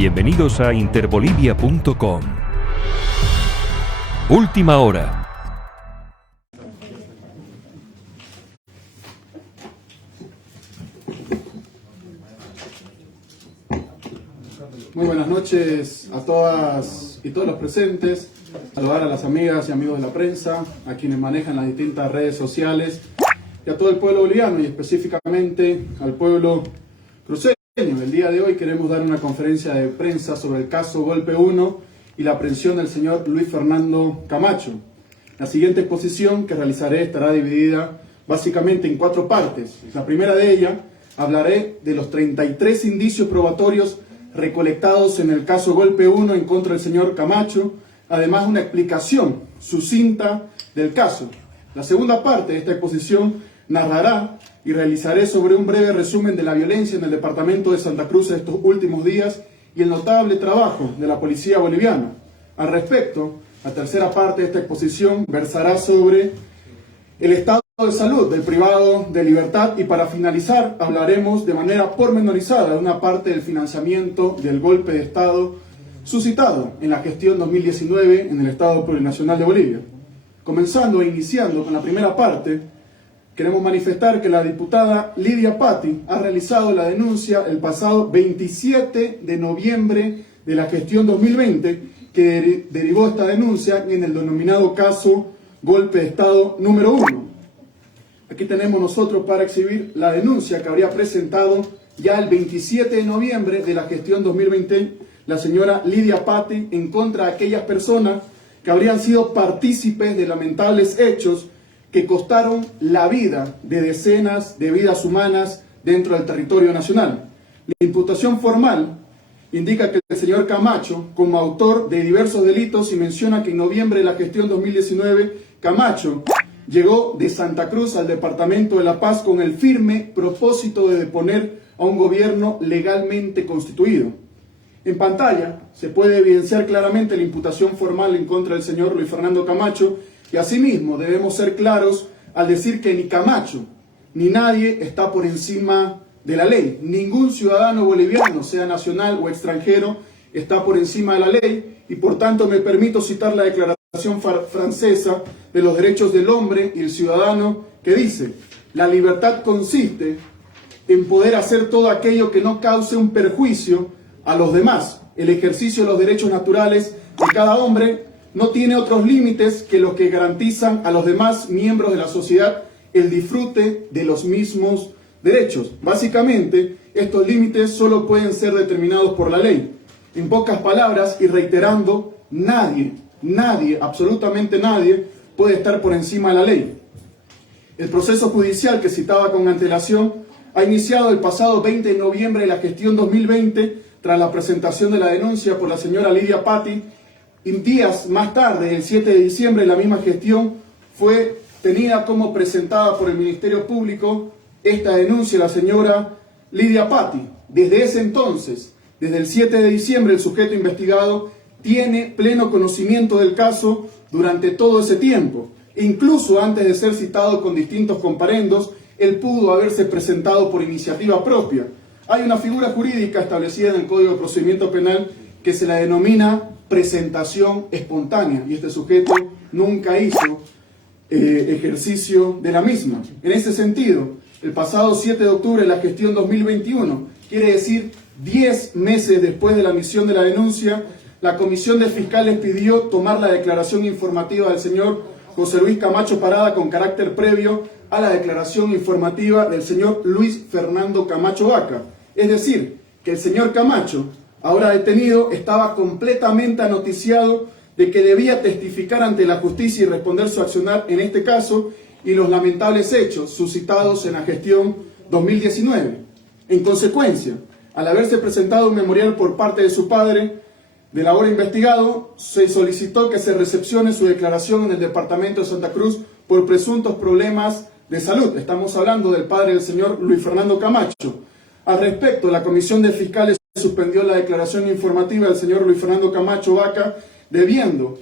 Bienvenidos a interbolivia.com. Última hora. Muy buenas noches a todas y todos los presentes. Saludar a las amigas y amigos de la prensa, a quienes manejan las distintas redes sociales y a todo el pueblo boliviano y específicamente al pueblo cruceño. El día de hoy queremos dar una conferencia de prensa sobre el caso Golpe 1 y la aprehensión del señor Luis Fernando Camacho. La siguiente exposición que realizaré estará dividida básicamente en 4 partes. La primera de ellas hablaré de los 33 indicios probatorios recolectados en el caso Golpe 1 en contra del señor Camacho, además una explicación sucinta del caso. La segunda parte de esta exposición narrará y realizaré sobre un breve resumen de la violencia en el departamento de Santa Cruz estos últimos días y el notable trabajo de la policía boliviana. Al respecto, la tercera parte de esta exposición versará sobre el estado de salud del privado de libertad y para finalizar hablaremos de manera pormenorizada de una parte del financiamiento del golpe de Estado suscitado en la gestión 2019 en el Estado Plurinacional de Bolivia. Comenzando e iniciando con la primera parte, queremos manifestar que la diputada Lidia Patti ha realizado la denuncia el pasado 27 de noviembre de la gestión 2020 que derivó esta denuncia en el denominado caso Golpe de Estado número 1. Aquí tenemos nosotros para exhibir la denuncia que habría presentado ya el 27 de noviembre de la gestión 2020 la señora Lidia Patti en contra de aquellas personas que habrían sido partícipes de lamentables hechos que costaron la vida de decenas de vidas humanas dentro del territorio nacional. La imputación formal indica que el señor Camacho, como autor de diversos delitos, y menciona que en noviembre de la gestión 2019, Camacho llegó de Santa Cruz al departamento de La Paz con el firme propósito de deponer a un gobierno legalmente constituido. En pantalla se puede evidenciar claramente la imputación formal en contra del señor Luis Fernando Camacho y asimismo debemos ser claros al decir que ni Camacho ni nadie está por encima de la ley. Ningún ciudadano boliviano, sea nacional o extranjero, está por encima de la ley y por tanto me permito citar la declaración francesa de los derechos del hombre y el ciudadano que dice: la libertad consiste en poder hacer todo aquello que no cause un perjuicio a los demás. El ejercicio de los derechos naturales de cada hombre no tiene otros límites que los que garantizan a los demás miembros de la sociedad el disfrute de los mismos derechos. Básicamente, estos límites solo pueden ser determinados por la ley. En pocas palabras y reiterando, nadie, absolutamente nadie, puede estar por encima de la ley. El proceso judicial que citaba con antelación ha iniciado el pasado 20 de noviembre de la gestión 2020 tras la presentación de la denuncia por la señora Lidia Patti. Y días más tarde, el 7 de diciembre, la misma gestión fue tenida como presentada por el Ministerio Público esta denuncia de la señora Lidia Patti. Desde ese entonces, desde el 7 de diciembre, el sujeto investigado tiene pleno conocimiento del caso durante todo ese tiempo. Incluso antes de ser citado con distintos comparendos, él pudo haberse presentado por iniciativa propia. Hay una figura jurídica establecida en el Código de Procedimiento Penal que se la denomina presentación espontánea y este sujeto nunca hizo ejercicio de la misma. En ese sentido, el pasado 7 de octubre de la gestión 2021, quiere decir 10 meses después de la emisión de la denuncia, la Comisión de Fiscales pidió tomar la declaración informativa del señor José Luis Camacho Parada con carácter previo a la declaración informativa del señor Luis Fernando Camacho Vaca. Es decir, que el señor Camacho, ahora detenido, estaba completamente anoticiado de que debía testificar ante la justicia y responder su accionar en este caso y los lamentables hechos suscitados en la gestión 2019. En consecuencia, al haberse presentado un memorial por parte de su padre del ahora investigado, se solicitó que se recepcione su declaración en el departamento de Santa Cruz por presuntos problemas de salud. Estamos hablando del padre del señor Luis Fernando Camacho. Al respecto, la Comisión de Fiscales suspendió la declaración informativa del señor Luis Fernando Camacho Vaca,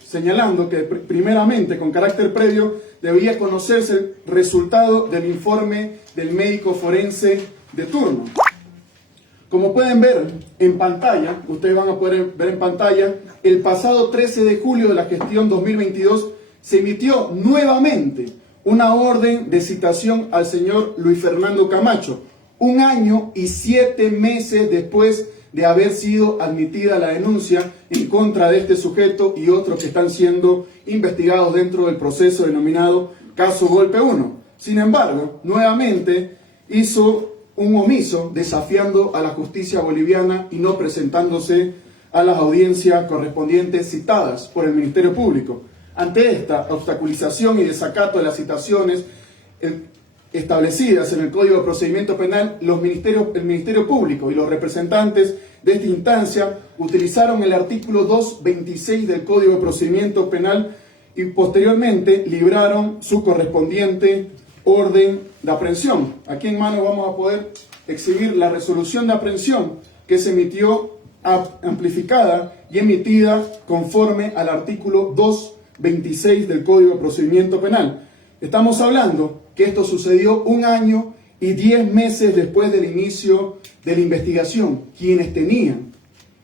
señalando que primeramente, con carácter previo, debía conocerse el resultado del informe del médico forense de turno. Como pueden ver en pantalla, ustedes van a poder ver en pantalla, el pasado 13 de julio de la gestión 2022 se emitió nuevamente una orden de citación al señor Luis Fernando Camacho, 1 año y 7 meses después de haber sido admitida la denuncia en contra de este sujeto y otros que están siendo investigados dentro del proceso denominado Caso Golpe 1. Sin embargo, nuevamente hizo un omiso desafiando a la justicia boliviana y no presentándose a las audiencias correspondientes citadas por el Ministerio Público. Ante esta obstaculización y desacato de las citaciones establecidas en el Código de Procedimiento Penal, el Ministerio Público y los representantes de esta instancia utilizaron el artículo 226 del Código de Procedimiento Penal y posteriormente libraron su correspondiente orden de aprehensión. Aquí en mano vamos a poder exhibir la resolución de aprehensión que se emitió amplificada y emitida conforme al artículo 226 del Código de Procedimiento Penal. Estamos hablando que esto sucedió 1 año y 10 meses después del inicio de la investigación. Quienes tenían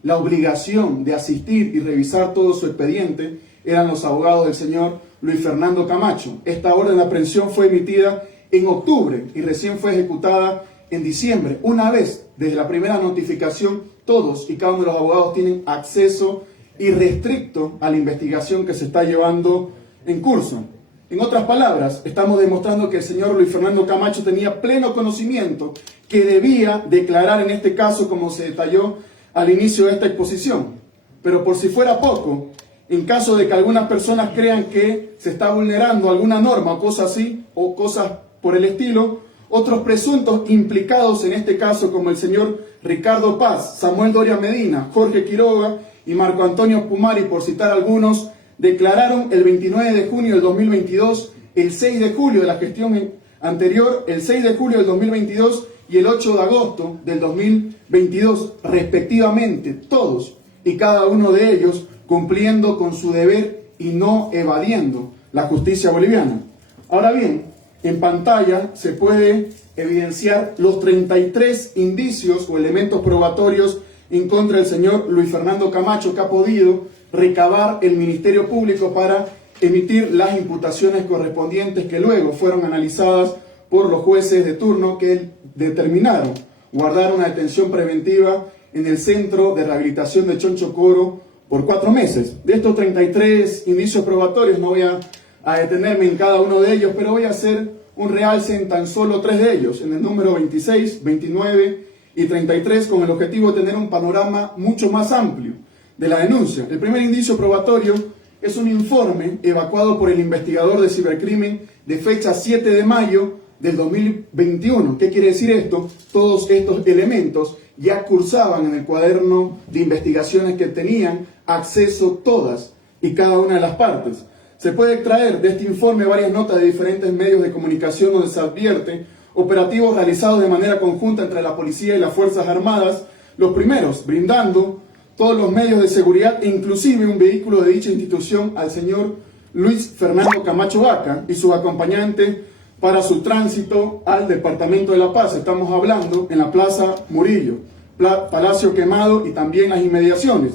la obligación de asistir y revisar todo su expediente eran los abogados del señor Luis Fernando Camacho. Esta orden de aprehensión fue emitida en octubre y recién fue ejecutada en diciembre. Una vez, desde la primera notificación, todos y cada uno de los abogados tienen acceso irrestricto a la investigación que se está llevando en curso. En otras palabras, estamos demostrando que el señor Luis Fernando Camacho tenía pleno conocimiento que debía declarar en este caso, como se detalló al inicio de esta exposición. Pero por si fuera poco, en caso de que algunas personas crean que se está vulnerando alguna norma o cosas así, o cosas por el estilo, otros presuntos implicados en este caso, como el señor Ricardo Paz, Samuel Doria Medina, Jorge Quiroga y Marco Antonio Pumari, por citar algunos, declararon el 29 de junio del 2022, el 6 de julio de la gestión anterior, el 6 de julio del 2022 y el 8 de agosto del 2022, respectivamente, todos y cada uno de ellos cumpliendo con su deber y no evadiendo la justicia boliviana. Ahora bien, en pantalla se puede evidenciar los 33 indicios o elementos probatorios en contra del señor Luis Fernando Camacho que ha podido recabar el Ministerio Público para emitir las imputaciones correspondientes que luego fueron analizadas por los jueces de turno que determinaron guardar una detención preventiva en el Centro de Rehabilitación de Chonchocoro por 4 meses. De estos 33 indicios probatorios no voy a detenerme en cada uno de ellos, pero voy a hacer un realce en tan solo 3 de ellos, en el número 26, 29 y 33, con el objetivo de tener un panorama mucho más amplio de la denuncia. El primer indicio probatorio es un informe evacuado por el investigador de cibercrimen de fecha 7 de mayo del 2021. ¿Qué quiere decir esto? Todos estos elementos ya cursaban en el cuaderno de investigaciones que tenían acceso todas y cada una de las partes. Se puede extraer de este informe varias notas de diferentes medios de comunicación donde se advierte operativos realizados de manera conjunta entre la policía y las Fuerzas Armadas, los primeros brindando todos los medios de seguridad e inclusive un vehículo de dicha institución al señor Luis Fernando Camacho Vaca y sus acompañantes para su tránsito al Departamento de La Paz. Estamos hablando en la Plaza Murillo, Palacio Quemado y también las inmediaciones.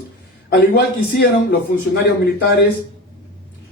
Al igual que hicieron los funcionarios militares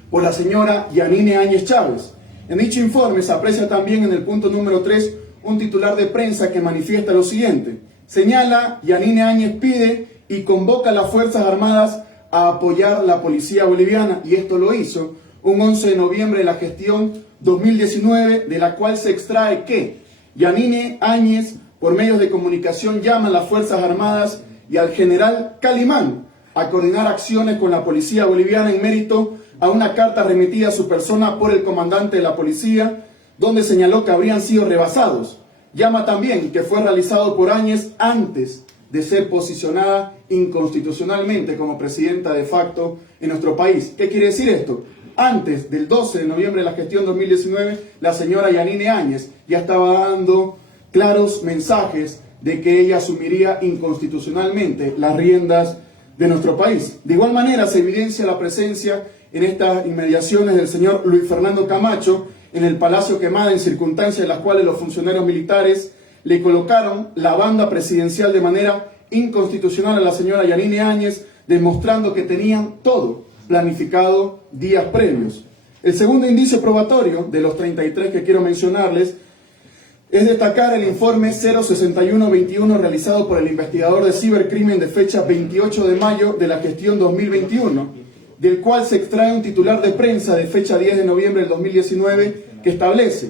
por la señora Yanine Áñez Chávez. En dicho informe se aprecia también en el punto número 3 un titular de prensa que manifiesta lo siguiente. Señala, Yanine Áñez pide y convoca a las Fuerzas Armadas a apoyar la policía boliviana, y esto lo hizo un 11 de noviembre de la gestión 2019, de la cual se extrae que Yanine Áñez, por medios de comunicación, llama a las Fuerzas Armadas y al general Calimán a coordinar acciones con la policía boliviana en mérito a una carta remitida a su persona por el comandante de la policía, donde señaló que habrían sido rebasados. Llama también que fue realizado por Áñez antes de ser posicionada inconstitucionalmente como presidenta de facto en nuestro país. ¿Qué quiere decir esto? Antes del 12 de noviembre de la gestión 2019, la señora Yanine Áñez ya estaba dando claros mensajes de que ella asumiría inconstitucionalmente las riendas de nuestro país. De igual manera se evidencia la presencia en estas inmediaciones del señor Luis Fernando Camacho en el Palacio Quemada en circunstancias en las cuales los funcionarios militares le colocaron la banda presidencial de manera inconstitucional a la señora Yanine Áñez, demostrando que tenían todo planificado días previos. El segundo indicio probatorio, de los 33 que quiero mencionarles, es destacar el informe 06121 realizado por el investigador de cibercrimen de fecha 28 de mayo de la gestión 2021, del cual se extrae un titular de prensa de fecha 10 de noviembre del 2019 que establece: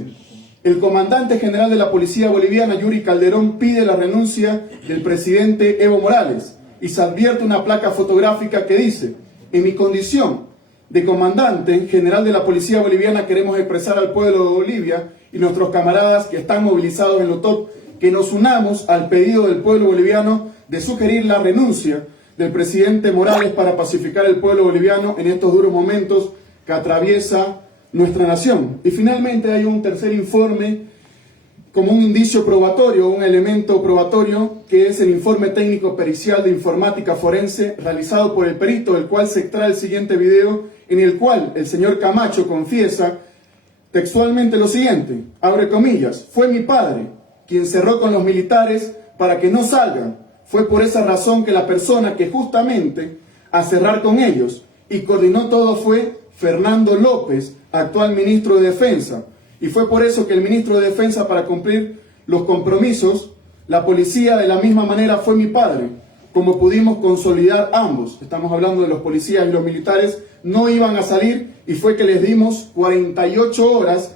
el comandante general de la Policía Boliviana, Yuri Calderón, pide la renuncia del presidente Evo Morales y se advierte una placa fotográfica que dice: en mi condición de comandante general de la Policía Boliviana queremos expresar al pueblo de Bolivia y nuestros camaradas que están movilizados en Lotop que nos unamos al pedido del pueblo boliviano de sugerir la renuncia del presidente Morales para pacificar el pueblo boliviano en estos duros momentos que atraviesa nuestra nación. Y finalmente hay un tercer informe como un indicio probatorio, un elemento probatorio, que es el informe técnico pericial de informática forense realizado por el perito, del cual se extrae el siguiente video, en el cual el señor Camacho confiesa textualmente lo siguiente, abre comillas: fue mi padre quien cerró con los militares para que no salgan. Fue por esa razón que la persona que justamente a cerrar con ellos y coordinó todo fue Fernando López, actual ministro de Defensa. Y fue por eso que el ministro de Defensa, para cumplir los compromisos, la policía de la misma manera fue mi padre. Como pudimos consolidar ambos, estamos hablando de los policías y los militares, no iban a salir y fue que les dimos 48 horas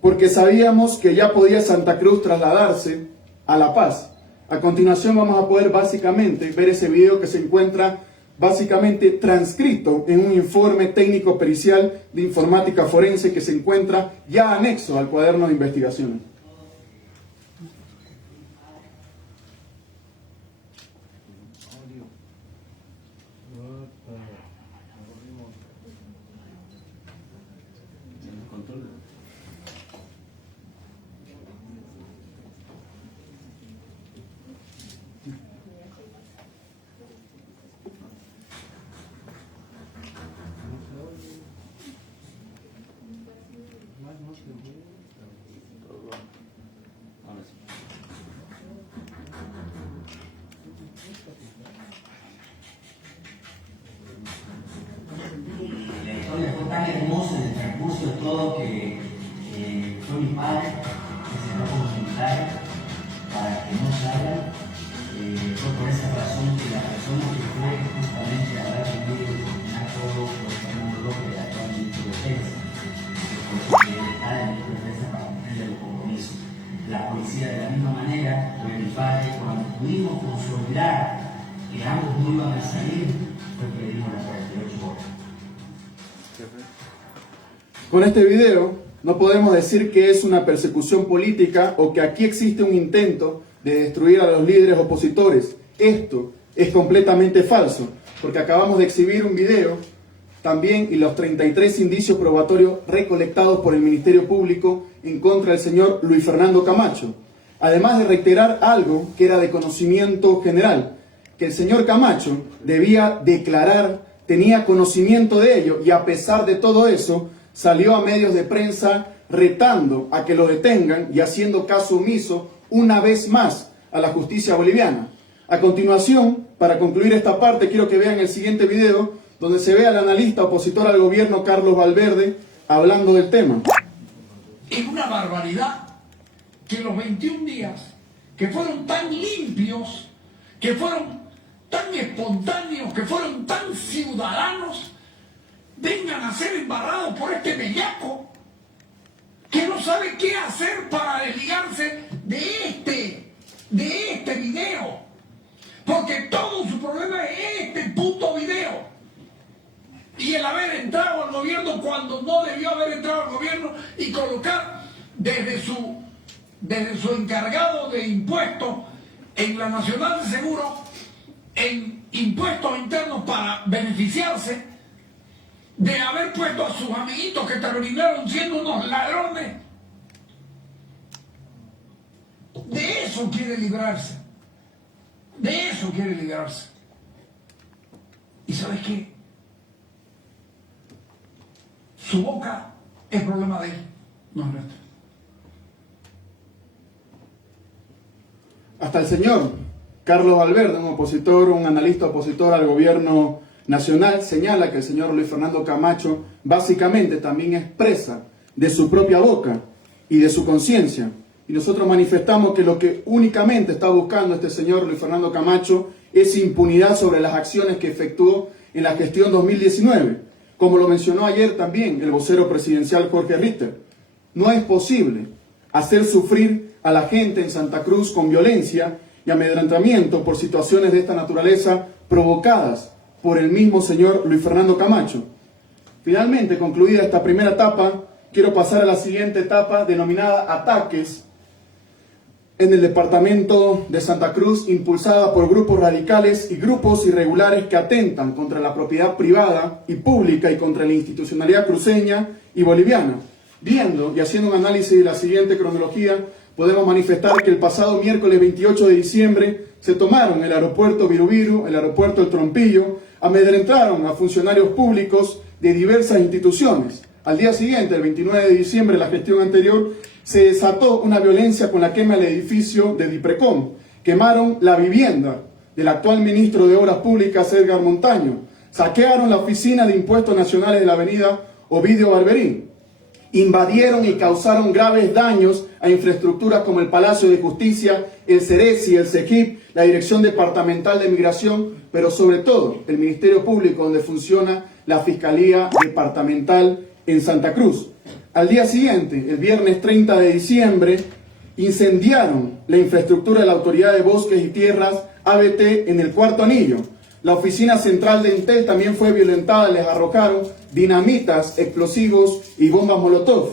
porque sabíamos que ya podía Santa Cruz trasladarse a La Paz. A continuación vamos a poder básicamente ver ese video que se encuentra básicamente transcrito en un informe técnico pericial de informática forense que se encuentra ya anexo al cuaderno de investigación. Fue tan hermoso en el transcurso de todo que fue mi padre que se enojó con los militares para que no salgan. Fue por esa razón que la persona que fue justamente a hablar conmigo y coordinar todo fue Fernando López, el actual ministro de Defensa, porque está en el ministro de Defensa para cumplir los compromisos. La policía, de la misma manera, fue mi padre. Cuando pudimos consolidar que ambos no iban a salir, fue que le dimos las 48 horas. Con este video no podemos decir que es una persecución política o que aquí existe un intento de destruir a los líderes opositores. Esto es completamente falso, porque acabamos de exhibir un video también y los 33 indicios probatorios recolectados por el Ministerio Público en contra del señor Luis Fernando Camacho. Además de reiterar algo que era de conocimiento general, que el señor Camacho debía declarar, tenía conocimiento de ello y a pesar de todo eso salió a medios de prensa retando a que lo detengan y haciendo caso omiso una vez más a la justicia boliviana. A continuación, para concluir esta parte, quiero que vean el siguiente video donde se ve al analista opositor al gobierno Carlos Valverde hablando del tema. Es una barbaridad que los 21 días que fueron tan limpios, que fueron tan espontáneos, que fueron tan ciudadanos, vengan a ser embarrados por este bellaco que no sabe qué hacer para desligarse de este video, porque todo su problema es este puto video y el haber entrado al gobierno cuando no debió haber entrado al gobierno y colocar desde su encargado de impuestos en la Nacional de Seguro en impuestos internos para beneficiarse, de haber puesto a sus amiguitos que terminaron siendo unos ladrones. De eso quiere librarse. De eso quiere librarse. ¿Y sabes qué? Su boca es problema de él, no es nuestro. hasta el señor Carlos Valverde, un analista opositor al gobierno nacional, señala que el señor Luis Fernando Camacho básicamente también expresa de su propia boca y de su conciencia. Y nosotros manifestamos que lo que únicamente está buscando este señor Luis Fernando Camacho es impunidad sobre las acciones que efectuó en la gestión 2019. Como lo mencionó ayer también el vocero presidencial Jorge Ritter, no es posible hacer sufrir a la gente en Santa Cruz con violencia y amedrentamiento por situaciones de esta naturaleza provocadas por el mismo señor Luis Fernando Camacho. Finalmente, concluida esta primera etapa, quiero pasar a la siguiente etapa denominada ataques en el departamento de Santa Cruz, impulsada por grupos radicales y grupos irregulares que atentan contra la propiedad privada y pública y contra la institucionalidad cruceña y boliviana. Viendo y haciendo un análisis de la siguiente cronología, podemos manifestar que el pasado miércoles 28 de diciembre se tomaron el aeropuerto Virubiru, el aeropuerto El Trompillo, amedrentaron a funcionarios públicos de diversas instituciones. Al día siguiente, el 29 de diciembre, la gestión anterior, se desató una violencia con la quema del edificio de Diprecom. Quemaron la vivienda del actual ministro de Obras Públicas, Edgar Montaño. Saquearon la oficina de Impuestos Nacionales de la avenida Ovidio Barberín. Invadieron y causaron graves daños a infraestructuras como el Palacio de Justicia, el Ceresi, el CEGIP, la Dirección Departamental de Migración, pero sobre todo el Ministerio Público, donde funciona la Fiscalía Departamental en Santa Cruz. Al día siguiente, el viernes 30 de diciembre, incendiaron la infraestructura de la Autoridad de Bosques y Tierras, ABT, en el Cuarto Anillo. La oficina central de Entel también fue violentada, les arrojaron dinamitas, explosivos y bombas molotov.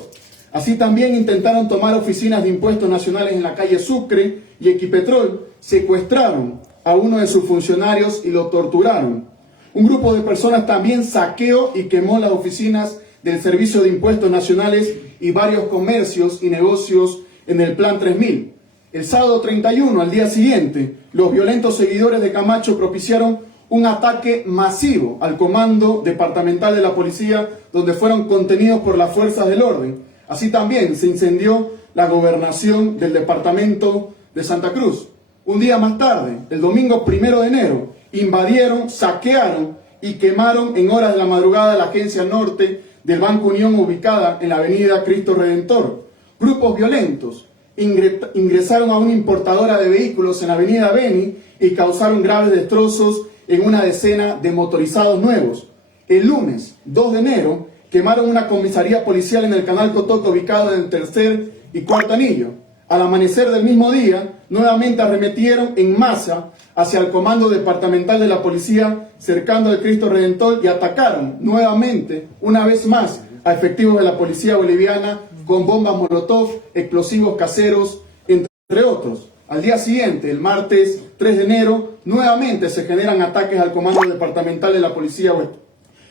Así también intentaron tomar oficinas de impuestos nacionales en la calle Sucre y Equipetrol, secuestraron a uno de sus funcionarios y lo torturaron. Un grupo de personas también saqueó y quemó las oficinas del Servicio de Impuestos Nacionales y varios comercios y negocios en el Plan 3000. El sábado 31, al día siguiente, los violentos seguidores de Camacho propiciaron un ataque masivo al comando departamental de la policía, donde fueron contenidos por las fuerzas del orden. Así también se incendió la gobernación del departamento de Santa Cruz. Un día más tarde, el domingo 1 de enero, invadieron, saquearon y quemaron en horas de la madrugada la agencia norte del Banco Unión, ubicada en la avenida Cristo Redentor. Grupos violentos ingresaron a una importadora de vehículos en la avenida Beni y causaron graves destrozos en una decena de motorizados nuevos. El lunes 2 de enero quemaron una comisaría policial en el Canal Cotoca, ubicado en el tercer y cuarto anillo. Al amanecer del mismo día, nuevamente arremetieron en masa hacia el comando departamental de la policía, cercando el Cristo Redentor, y atacaron nuevamente, una vez más, a efectivos de la policía boliviana con bombas molotov, explosivos caseros, entre otros. Al día siguiente, el martes 3 de enero, nuevamente se generan ataques al comando departamental de la policía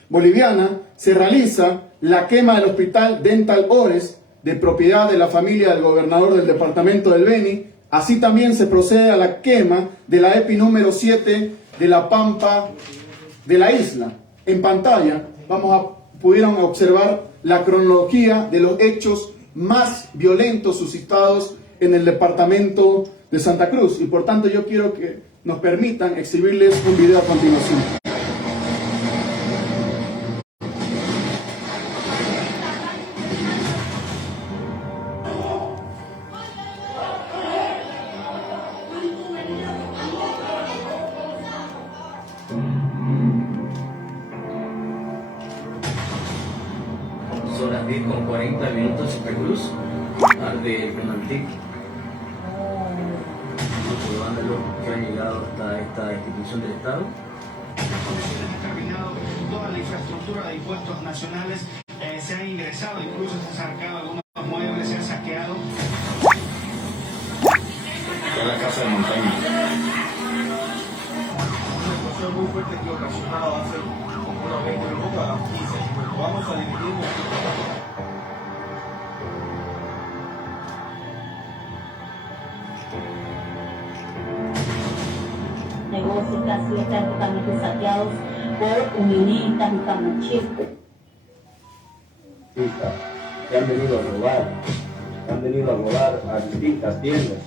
boliviana. Se realiza la quema del hospital Dental Ores, de propiedad de la familia del gobernador del departamento del Beni. Así también se procede a la quema de la EPI número 7 de la Pampa de la isla. En pantalla pudieron observar la cronología de los hechos más violentos suscitados en el departamento de Santa Cruz, y por tanto yo quiero que nos permitan exhibirles un video a continuación. Son las 10:40 Santa Cruz, arde Penaltic. Mucho vándalo que ha llegado hasta esta institución del Estado. Han terminado toda la infraestructura de impuestos nacionales, se han ingresado, incluso se han sacado algunos muebles, se han saqueado. Esta es la casa de Montaño. Una explosión muy fuerte que ocasionado hace como unos 20 minutos a las 15. Vamos a dividirlo. Negocios casi están totalmente saqueados por unionistas y camachistas. Que han venido a robar a distintas tiendas,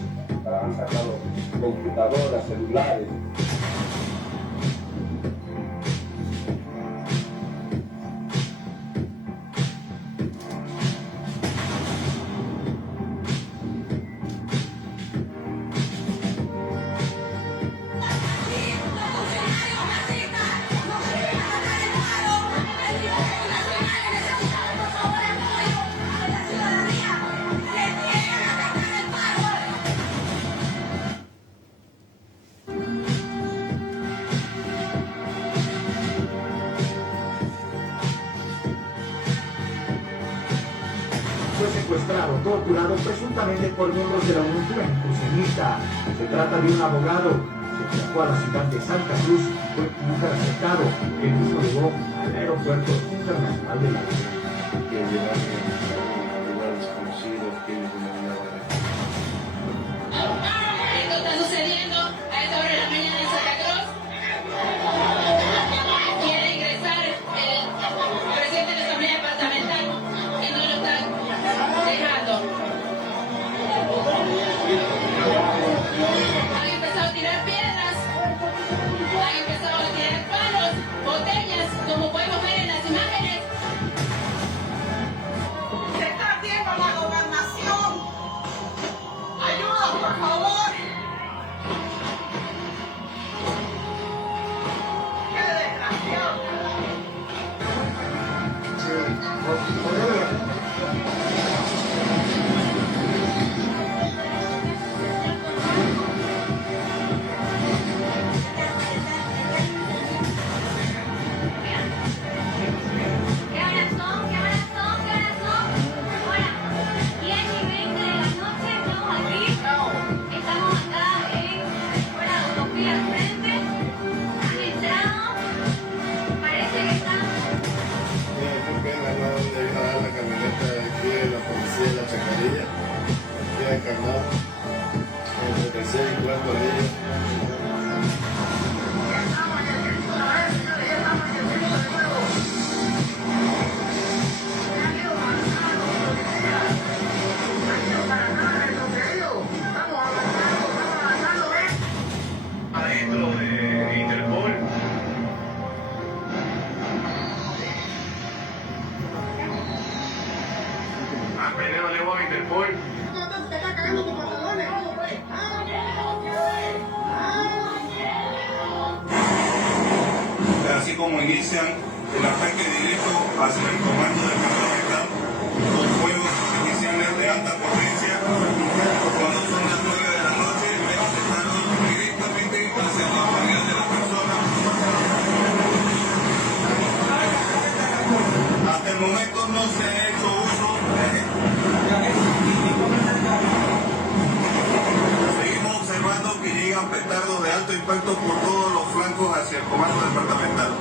a han sacado computadoras, celulares. Fue secuestrado, torturado presuntamente por miembros de la Unión Juvenil-Crucenista. Se trata de un abogado. Se viajó a la ciudad de Santa Cruz, fue interceptado. El mismo llegó al aeropuerto internacional de La Paz. Que llegaron a lugares desconocidos, que ellos no habían. Esto está sucediendo a esta hora de la mañana en Santa Cruz. Quiere ingresar el presidente de la Asamblea Departamental y no lo están dejando. Han empezado a tirar piedras, han empezado a tirar palos, botellas, como podemos ver en las imágenes. Se está haciendo la gobernación. Ayuda, por favor. ¡Qué desgraciado! ¿Qué horas son? ¿Qué horas son? ¿Qué horas son? Ahora, 10:20 de la noche, estamos aquí. Estamos acá en Fuera de Utopía al frente. Han entrado. Parece que están. Qué pena, no le iba a dar la camioneta de aquí de la policía de la Chacarilla, aquí de Carnal, entre tercer y cuarto día. Adentro de Interpol. Primero le voy a Interpol. Así como inician el ataque directo hacia el comando del departamental, con fuegos iniciales de alta potencia, cuando son las 9 de la noche, me apuntaron directamente hacia la familia de la persona. Hasta el momento no se ha hecho uso. Seguimos observando que llegan petardos de alto impacto por todos los flancos hacia el comando departamental.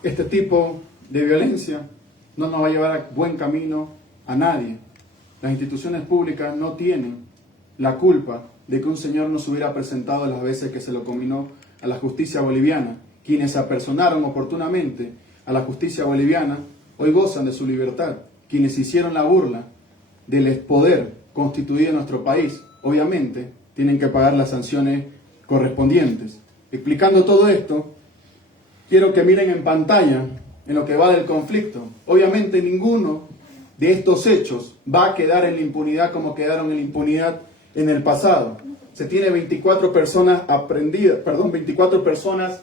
Este tipo de violencia no nos va a llevar a buen camino a nadie. Las instituciones públicas no tienen la culpa de que un señor no se hubiera presentado las veces que se lo combinó a la justicia boliviana. Quienes se apersonaron oportunamente a la justicia boliviana hoy gozan de su libertad. Quienes hicieron la burla del poder constituido en nuestro país, obviamente, tienen que pagar las sanciones correspondientes. Explicando todo esto, quiero que miren en pantalla en lo que va del conflicto. Obviamente ninguno de estos hechos va a quedar en la impunidad como quedaron en la impunidad en el pasado. Se tiene 24 personas 24 personas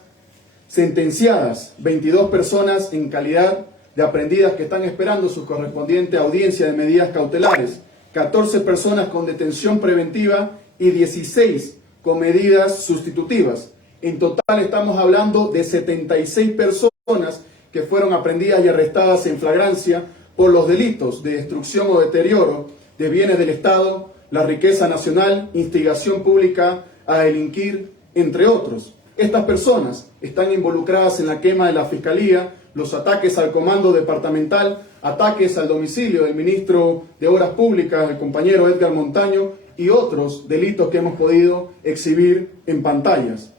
sentenciadas, 22 personas en calidad de aprendidas que están esperando su correspondiente audiencia de medidas cautelares, 14 personas con detención preventiva y 16 con medidas sustitutivas. En total estamos hablando de 76 personas personas que fueron aprehendidas y arrestadas en flagrancia por los delitos de destrucción o deterioro de bienes del Estado, la riqueza nacional, instigación pública a delinquir, entre otros. Estas personas están involucradas en la quema de la Fiscalía, los ataques al comando departamental, ataques al domicilio del ministro de Obras Públicas, el compañero Edgar Montaño, y otros delitos que hemos podido exhibir en pantallas.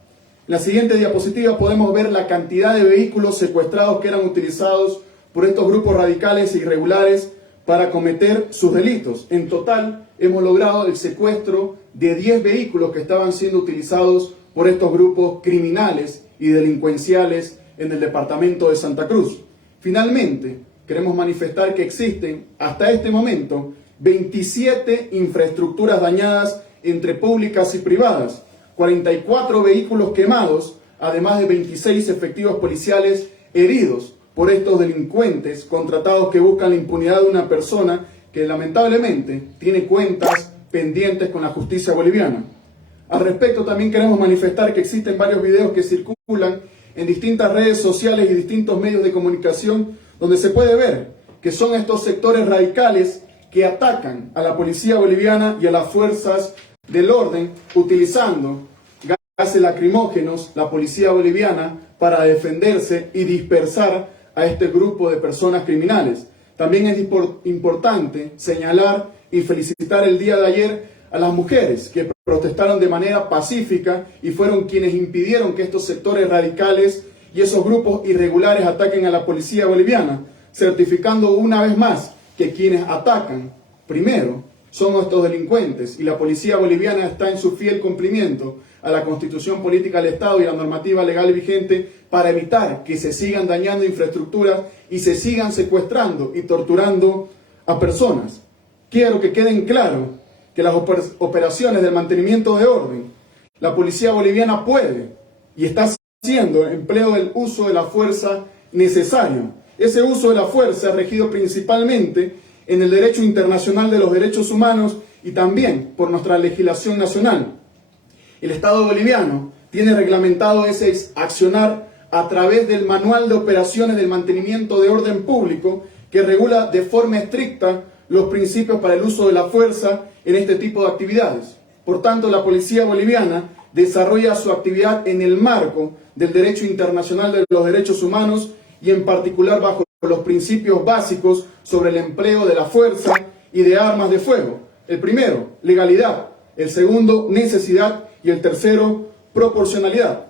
En la siguiente diapositiva podemos ver la cantidad de vehículos secuestrados que eran utilizados por estos grupos radicales e irregulares para cometer sus delitos. En total, hemos logrado el secuestro de 10 vehículos que estaban siendo utilizados por estos grupos criminales y delincuenciales en el departamento de Santa Cruz. Finalmente, queremos manifestar que existen, hasta este momento, 27 infraestructuras dañadas entre públicas y privadas, 44 vehículos quemados, además de 26 efectivos policiales heridos por estos delincuentes contratados que buscan la impunidad de una persona que lamentablemente tiene cuentas pendientes con la justicia boliviana. Al respecto, también queremos manifestar que existen varios videos que circulan en distintas redes sociales y distintos medios de comunicación donde se puede ver que son estos sectores radicales que atacan a la policía boliviana y a las fuerzas del orden utilizando gases lacrimógenos, la policía boliviana, para defenderse y dispersar a este grupo de personas criminales. También es importante señalar y felicitar el día de ayer a las mujeres que protestaron de manera pacífica y fueron quienes impidieron que estos sectores radicales y esos grupos irregulares ataquen a la policía boliviana, certificando una vez más que quienes atacan primero son estos delincuentes y la policía boliviana está en su fiel cumplimiento a la Constitución Política del Estado y a la normativa legal vigente para evitar que se sigan dañando infraestructuras y se sigan secuestrando y torturando a personas. Quiero que queden claro que las operaciones del mantenimiento de orden, la policía boliviana puede y está haciendo empleo del uso de la fuerza necesario. Ese uso de la fuerza es regido principalmente en el derecho internacional de los derechos humanos y también por nuestra legislación nacional. El Estado boliviano tiene reglamentado ese accionar a través del Manual de Operaciones del Mantenimiento de Orden Público, que regula de forma estricta los principios para el uso de la fuerza en este tipo de actividades. Por tanto, la policía boliviana desarrolla su actividad en el marco del derecho internacional de los derechos humanos y en particular bajo los principios básicos sobre el empleo de la fuerza y de armas de fuego. El primero, legalidad. El segundo, necesidad. Y el tercero, proporcionalidad.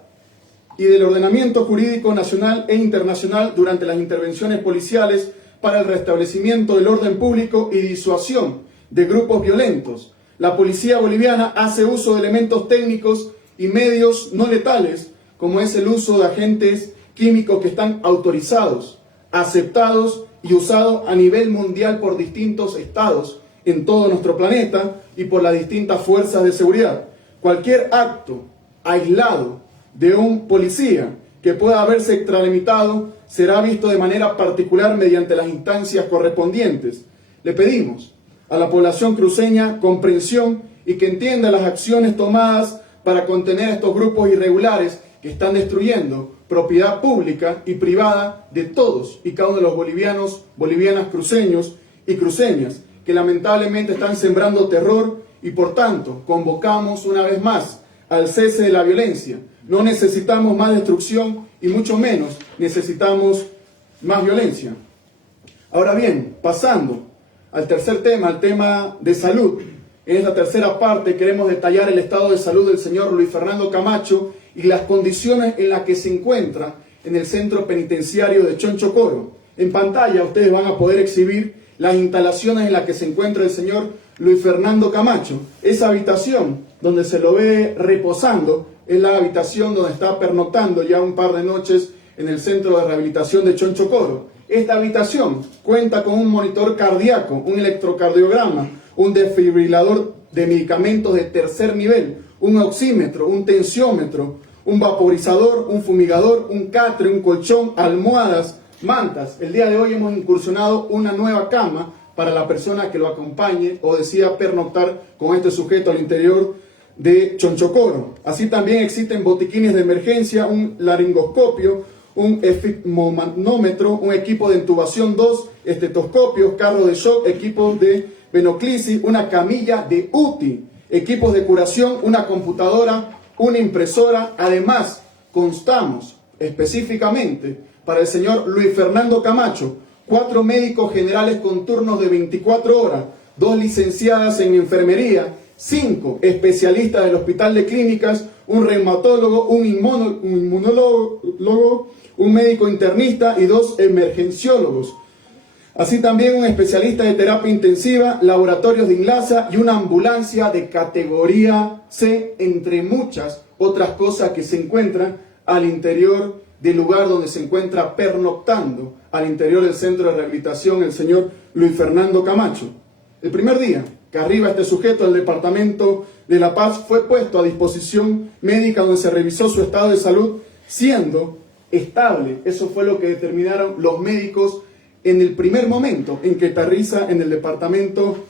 Y del ordenamiento jurídico nacional e internacional durante las intervenciones policiales para el restablecimiento del orden público y disuasión de grupos violentos. La policía boliviana hace uso de elementos técnicos y medios no letales, como es el uso de agentes químicos que están autorizados, aceptados y usados a nivel mundial por distintos estados en todo nuestro planeta y por las distintas fuerzas de seguridad. Cualquier acto aislado de un policía que pueda haberse extralimitado será visto de manera particular mediante las instancias correspondientes. Le pedimos a la población cruceña comprensión y que entienda las acciones tomadas para contener a estos grupos irregulares que están destruyendo propiedad pública y privada de todos y cada uno de los bolivianos, bolivianas, cruceños y cruceñas, que lamentablemente están sembrando terror y por tanto convocamos una vez más al cese de la violencia. No necesitamos más destrucción y mucho menos necesitamos más violencia. Ahora bien, pasando al tercer tema, al tema de salud. En esta tercera parte queremos detallar el estado de salud del señor Luis Fernando Camacho y las condiciones en las que se encuentra en el centro penitenciario de Chonchocoro. En pantalla ustedes van a poder exhibir las instalaciones en las que se encuentra el señor Luis Fernando Camacho. Esa habitación donde se lo ve reposando es la habitación donde está pernoctando ya un par de noches en el centro de rehabilitación de Chonchocoro. Esta habitación cuenta con un monitor cardíaco, un electrocardiograma, un desfibrilador de medicamentos de tercer nivel, un oxímetro, un tensiómetro, un vaporizador, un fumigador, un catre, un colchón, almohadas, mantas. El día de hoy hemos incursionado una nueva cama para la persona que lo acompañe o decida pernoctar con este sujeto al interior de Chonchocoro. Así también existen botiquines de emergencia, un laringoscopio, un esfigmomanómetro, un equipo de intubación 2, estetoscopios, carro de shock, equipos de venoclisis, una camilla de UTI, equipos de curación, una computadora, una impresora. Además, constamos específicamente para el señor Luis Fernando Camacho, 4 médicos generales con turnos de 24 horas, 2 licenciadas en enfermería, 5 especialistas del Hospital de Clínicas, un reumatólogo, un inmunólogo, un médico internista y 2 emergenciólogos. Así también un especialista de terapia intensiva, laboratorios de INLASA y una ambulancia de categoría C, entre muchas otras cosas que se encuentran al interior del lugar donde se encuentra pernoctando, al interior del centro de rehabilitación, el señor Luis Fernando Camacho. El primer día que arriba este sujeto al departamento de La Paz, fue puesto a disposición médica donde se revisó su estado de salud, siendo estable. Eso fue lo que determinaron los médicos en el primer momento en que aterriza en el departamento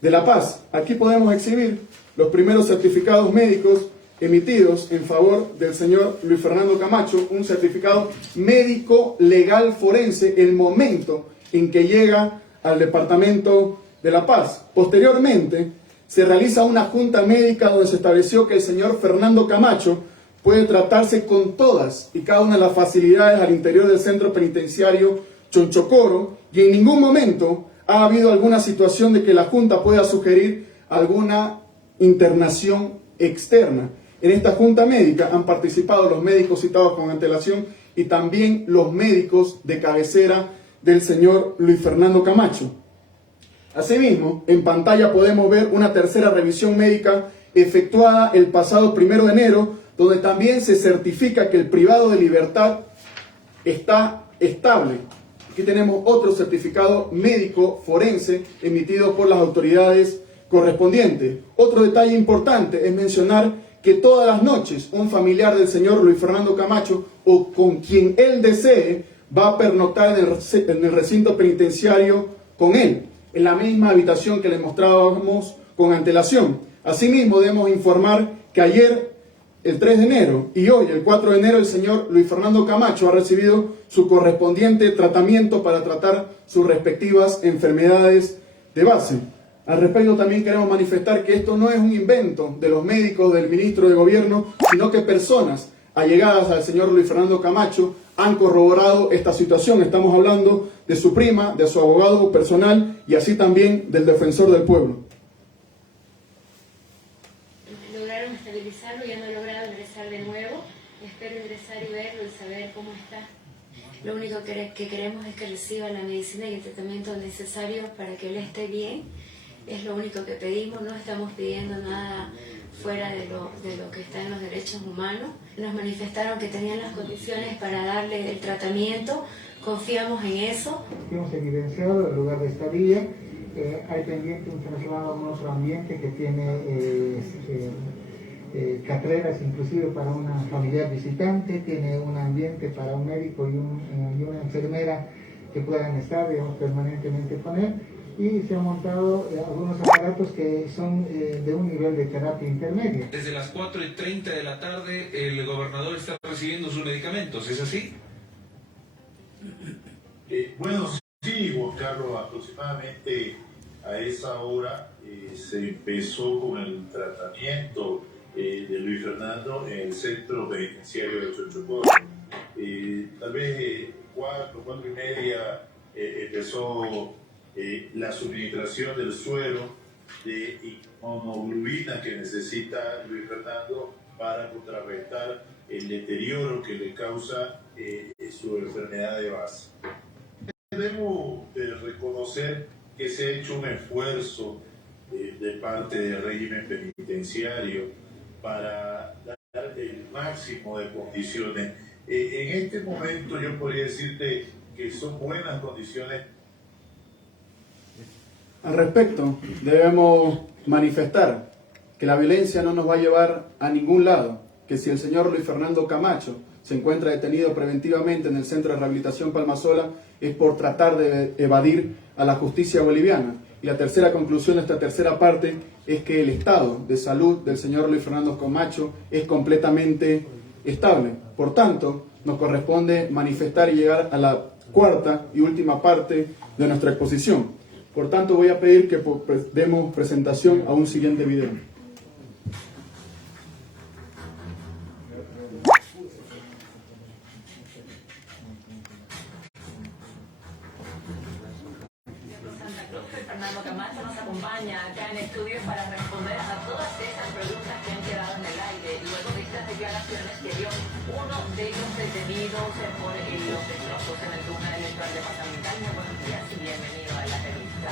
de La Paz. Aquí podemos exhibir los primeros certificados médicos emitidos en favor del señor Luis Fernando Camacho, un certificado médico legal forense, el momento en que llega al departamento de La Paz. Posteriormente, se realiza una junta médica donde se estableció que el señor Fernando Camacho puede tratarse con todas y cada una de las facilidades al interior del centro penitenciario Chonchocoro, y en ningún momento ha habido alguna situación de que la junta pueda sugerir alguna internación externa. En esta junta médica han participado los médicos citados con antelación y también los médicos de cabecera del señor Luis Fernando Camacho. Asimismo, en pantalla podemos ver una tercera revisión médica efectuada el pasado 1 de enero, donde también se certifica que el privado de libertad está estable. Aquí tenemos otro certificado médico forense emitido por las autoridades correspondientes. Otro detalle importante es mencionar que todas las noches un familiar del señor Luis Fernando Camacho o con quien él desee va a pernoctar en el recinto penitenciario con él, en la misma habitación que le mostrábamos con antelación. Asimismo, debemos informar que ayer, el 3 de enero, y hoy, el 4 de enero, el señor Luis Fernando Camacho ha recibido su correspondiente tratamiento para tratar sus respectivas enfermedades de base. Al respecto, también queremos manifestar que esto no es un invento de los médicos, del ministro de Gobierno, sino que personas allegadas al señor Luis Fernando Camacho han corroborado esta situación. Estamos hablando de su prima, de su abogado personal y así también del defensor del pueblo. Lograron estabilizarlo, ya no he logrado ingresar de nuevo. Espero ingresar y verlo y saber cómo está. Lo único que queremos es que reciba la medicina y el tratamiento necesario para que él esté bien. Es lo único que pedimos, no estamos pidiendo nada fuera de lo que está en los derechos humanos. Nos manifestaron que tenían las condiciones para darle el tratamiento, confiamos en eso. Hemos evidenciado el lugar de estadía, hay pendiente un traslado a un otro ambiente que tiene carreras inclusive para una familiar visitante, tiene un ambiente para un médico y una enfermera que puedan estar, digamos, permanentemente con él. Y se han montado algunos aparatos que son de un nivel de terapia intermedia. Desde las 4:30 de la tarde el gobernador está recibiendo sus medicamentos, ¿es así? Bueno, sí, Juan Carlos, aproximadamente a esa hora se empezó con el tratamiento de Luis Fernando en el centro penitenciario de Chonchocoro. Tal vez 4:30 empezó la suministración del suero de inmunoglobulina que necesita Luis Fernando para contrarrestar el deterioro que le causa su enfermedad de base. Debemos reconocer que se ha hecho un esfuerzo de parte del régimen penitenciario para dar el máximo de condiciones. En este momento yo podría decirte que son buenas condiciones. Al respecto, debemos manifestar que la violencia no nos va a llevar a ningún lado, que si el señor Luis Fernando Camacho se encuentra detenido preventivamente en el Centro de Rehabilitación Palmasola es por tratar de evadir a la justicia boliviana. Y la tercera conclusión de esta tercera parte es que el estado de salud del señor Luis Fernando Camacho es completamente estable. Por tanto, nos corresponde manifestar y llegar a la cuarta y última parte de nuestra exposición. Por tanto, voy a pedir que demos presentación a un siguiente video. Fernando Camacho nos acompaña acá en estudios para responder a todas esas preguntas que han quedado en el aire luego de estas declaraciones que dio uno de los detenidos por los destrozos en el Tribunal Electoral Departamental. Muy buenos días y bienvenido a la revista.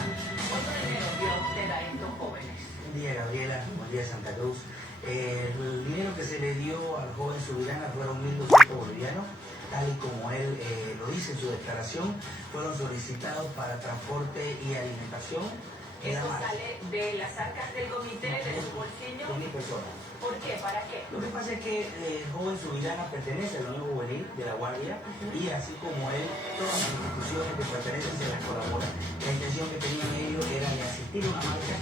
¿Cuánto dinero dio usted a estos jóvenes? Buen día, Gabriela. Buen día, Santa Cruz. El dinero que se le dio al joven Subirana fueron 1.200 bolivianos, tal y como él lo dice en su declaración, fueron solicitados para transporte y alimentación. ¿Eso sale de las arcas del comité, de su bolsillo? 2.000 personas. ¿Por qué? ¿Para qué? Lo que pasa es que el joven Subirana pertenece a la Unión Juvenil de la Guardia y así como él, todas las instituciones que pertenecen se las colaboran. La intención que tenían ellos era de asistir a una marcha.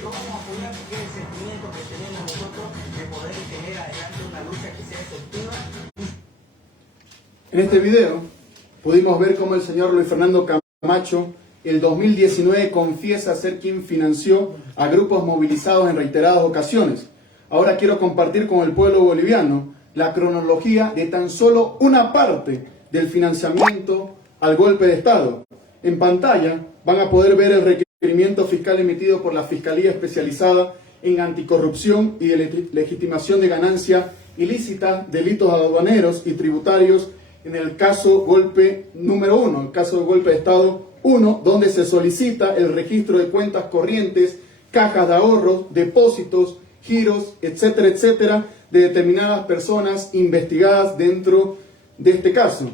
Lo vamos a apoyar porque es el sentimiento que tenemos nosotros de poder tener adelante una lucha que sea efectiva. En este video pudimos ver cómo el señor Luis Fernando Camacho el 2019 confiesa ser quien financió a grupos movilizados en reiteradas ocasiones. Ahora quiero compartir con el pueblo boliviano la cronología de tan solo una parte del financiamiento al golpe de Estado. En pantalla van a poder ver el requerimiento fiscal emitido por la Fiscalía Especializada en Anticorrupción y de Legitimación de Ganancia Ilícita, Delitos Aduaneros y Tributarios en el caso golpe número 1, el caso de golpe de Estado 1, donde se solicita el registro de cuentas corrientes, cajas de ahorros, depósitos, giros, etcétera, etcétera, de determinadas personas investigadas dentro de este caso.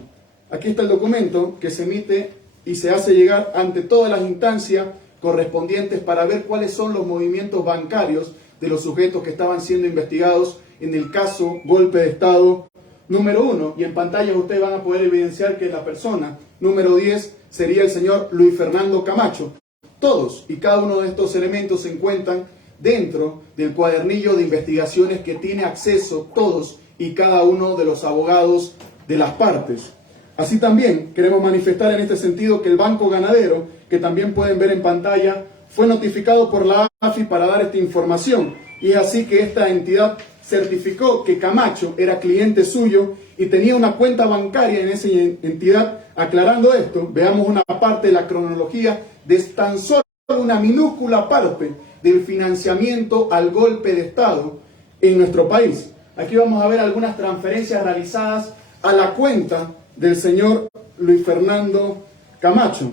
Aquí está el documento que se emite y se hace llegar ante todas las instancias correspondientes para ver cuáles son los movimientos bancarios de los sujetos que estaban siendo investigados en el caso golpe de Estado número 1. Y en pantalla ustedes van a poder evidenciar que la persona número 10 sería el señor Luis Fernando Camacho. Todos y cada uno de estos elementos se encuentran dentro del cuadernillo de investigaciones que tiene acceso todos y cada uno de los abogados de las partes. Así también queremos manifestar en este sentido que el Banco Ganadero, que también pueden ver en pantalla, fue notificado por la AFI para dar esta información. Y es así que esta entidad certificó que Camacho era cliente suyo y tenía una cuenta bancaria en esa entidad. Aclarando esto, veamos una parte de la cronología de tan solo una minúscula parte del financiamiento al golpe de Estado en nuestro país. Aquí vamos a ver algunas transferencias realizadas a la cuenta del señor Luis Fernando Camacho.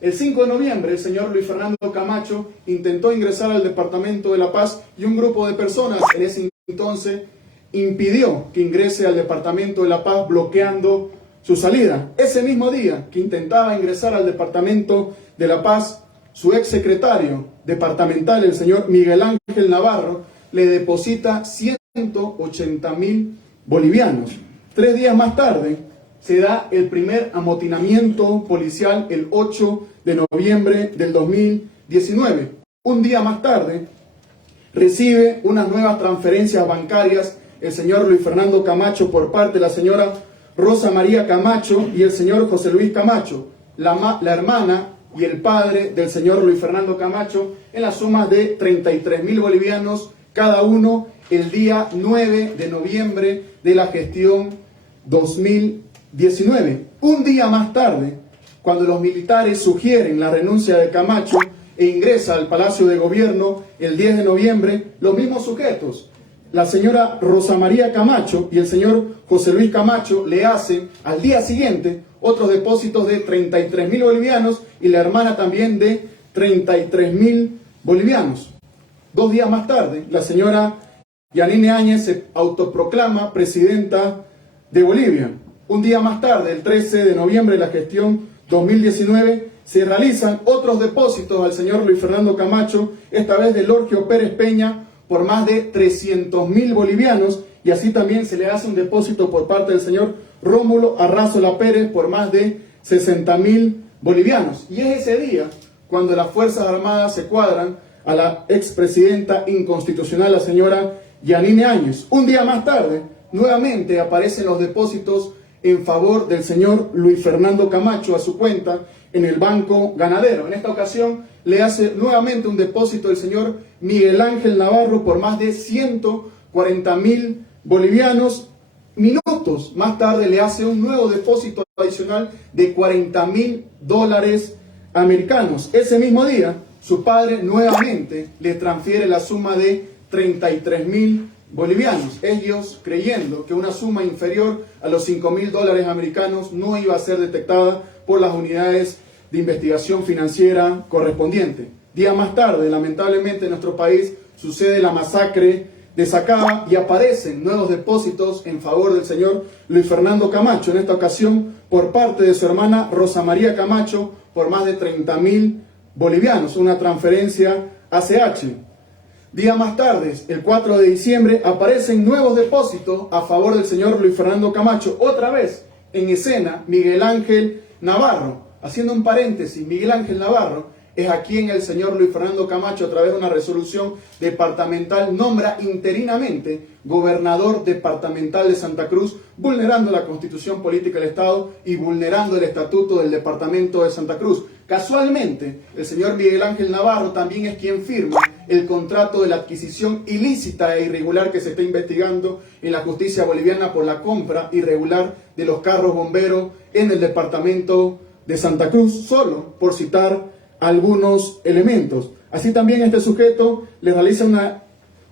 El 5 de noviembre, el señor Luis Fernando Camacho intentó ingresar al Departamento de La Paz y un grupo de personas en ese entonces impidió que ingrese al Departamento de La Paz, bloqueando su salida. Ese mismo día que intentaba ingresar al Departamento de La Paz, su ex secretario departamental, el señor Miguel Ángel Navarro, le deposita 180.000 bolivianos. 3 días más tarde se da el primer amotinamiento policial el 8 de noviembre del 2019. Un día más tarde recibe unas nuevas transferencias bancarias el señor Luis Fernando Camacho por parte de la señora Rosa María Camacho y el señor José Luis Camacho, la hermana y el padre del señor Luis Fernando Camacho, en la suma de 33.000 bolivianos cada uno el día 9 de noviembre de la gestión 2019. Un día más tarde, cuando los militares sugieren la renuncia de Camacho e ingresa al Palacio de Gobierno el 10 de noviembre, los mismos sujetos, la señora Rosa María Camacho y el señor José Luis Camacho, le hacen al día siguiente otros depósitos de 33.000 bolivianos y la hermana también de 33.000 bolivianos. 2 días más tarde, la señora Yanine Áñez se autoproclama presidenta de Bolivia. Un día más tarde, el 13 de noviembre de la gestión 2019, se realizan otros depósitos al señor Luis Fernando Camacho, esta vez de Lorgio Pérez Peña, por más de 300.000 bolivianos, y así también se le hace un depósito por parte del señor Rómulo Arrazola Pérez por más de 60.000 bolivianos. Y es ese día cuando las Fuerzas Armadas se cuadran a la expresidenta inconstitucional, la señora Yanine Áñez. Un día más tarde, nuevamente aparecen los depósitos en favor del señor Luis Fernando Camacho a su cuenta en el Banco Ganadero. En esta ocasión le hace nuevamente un depósito el señor Miguel Ángel Navarro por más de 140.000 bolivianos. Minutos más tarde le hace un nuevo depósito adicional de $40.000 americanos. Ese mismo día, su padre nuevamente le transfiere la suma de 33.000 bolivianos, ellos creyendo que una suma inferior a los $5.000 americanos no iba a ser detectada por las unidades de investigación financiera correspondientes. Días más tarde, lamentablemente en nuestro país sucede la masacre de Sacaba y aparecen nuevos depósitos en favor del señor Luis Fernando Camacho, en esta ocasión por parte de su hermana Rosa María Camacho por más de 30.000 bolivianos, una transferencia ACH. Días más tarde, el 4 de diciembre, aparecen nuevos depósitos a favor del señor Luis Fernando Camacho. Otra vez en escena, Miguel Ángel Navarro. Haciendo un paréntesis, Miguel Ángel Navarro es a quien el señor Luis Fernando Camacho, a través de una resolución departamental, nombra interinamente gobernador departamental de Santa Cruz, vulnerando la Constitución Política del Estado y vulnerando el estatuto del departamento de Santa Cruz. Casualmente, el señor Miguel Ángel Navarro también es quien firma el contrato de la adquisición ilícita e irregular que se está investigando en la justicia boliviana por la compra irregular de los carros bomberos en el departamento de Santa Cruz, solo por citar algunos elementos. Así también este sujeto le realiza